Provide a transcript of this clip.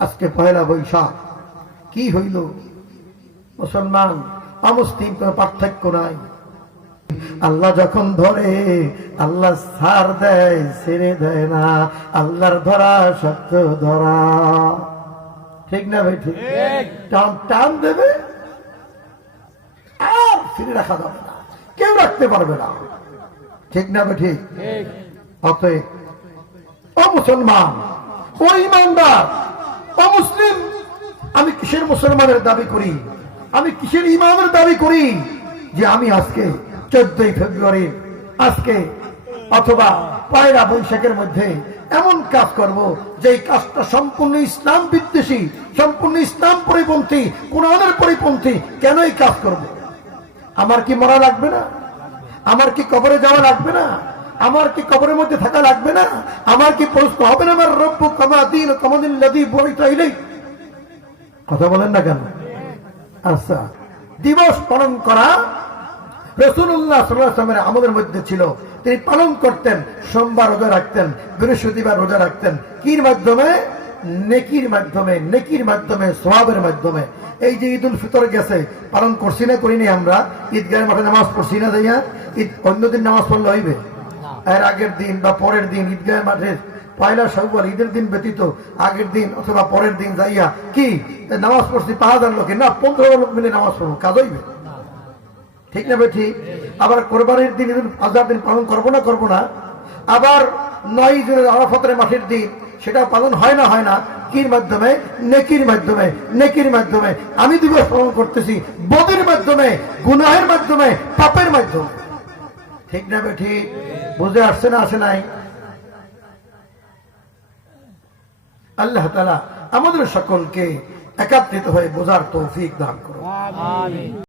আজকে পয়লা বৈশাখ। কি হইল? মুসলমান অমুসলিম কোন পার্থক্য নাই। আল্লাহ যখন ধরে আল্লাহ সার দেয় ছেড়ে দেয় না। আল্লাহর ধরা সত্য ধরা। ঠিক না ভাই ঠিক? টান টান দেবে আর ফিরে রাখা যাবে না। কেউ রাখতে পারবে না। ঠিক না ভাই ঠিক। অতএব ও মুসলমান ও ইমানদার মুসলিম, আমি কিসের মুসলমানের দাবি করি? আমি কিসের ইমানের দাবি করি? যে আমি আজকে চোদ্দই ফেব্রুয়ারি, আজকে অথবা পয়লা বৈশাখের মধ্যে এমন কাজ করব যে কাজটা সম্পূর্ণ ইসলাম বিদ্বেষী, সম্পূর্ণ ইসলাম পরিপন্থী, কোরআনের পরিপন্থী কেন এই কাজ করব? আমার কি মরা লাগবে না? আমার কি কবরে যাওয়া লাগবে না? আমার কি কবরের মধ্যে থাকা লাগবে না? আমার কি প্রশ্ন হবে না? আমার রব্বু কমা দিন কমদিন লদি বইটাইলেই কথা বলেন না কেন? আচ্ছা। দিবস পালন করা রসুল্লাহ সাল্লামের আমাদের মধ্যে ছিল। তিনি পালন করতেন, সোমবার রোজা রাখতেন, বৃহস্পতিবার রোজা রাখতেন। কির মাধ্যমে? নেকির মাধ্যমে নেকির মাধ্যমে সোয়াবের মাধ্যমে। এই যে ঈদ উল ফিতর গেছে, পালন করছি না করিনি আমরা। ঈদগাহের মাঠে নামাজ পড়ছি না যাইয়া ঈদ অন্যদিন নামাজ পড়লে হইবে। এর আগের দিন বা পরের দিন ঈদগাহের মাঠে পয়লা সৌবার ঈদের দিন ব্যতীত আগের দিন অথবা পরের দিন যাইয়া কি? নামাজ পড়ছি পাঁচ হাজার লোকে। না, পনেরো লোক মিলে নামাজ পড়ব। কাজ হইবে? ঠিক না ঠিক আবার কোরবানির দিন, ঈদুল দিন পালন করব না করব না? আবার নয় জনের আরাফতের মাঠের দিন, সেটা পালন হয় না হয় না, কির মাধ্যমে? নেকির মাধ্যমে। নেকির মাধ্যমে। আমি দিবস পালন করতেছি বদের মাধ্যমে, গুনাহের মাধ্যমে, পাপের মাধ্যমে। ঠিক না ঠিক বুঝে আসছে না, আসে নাই। আল্লাহ তালা আমাদের সকলকে একাত্রিত হয়ে বোঝার তৌফিক দান করুন।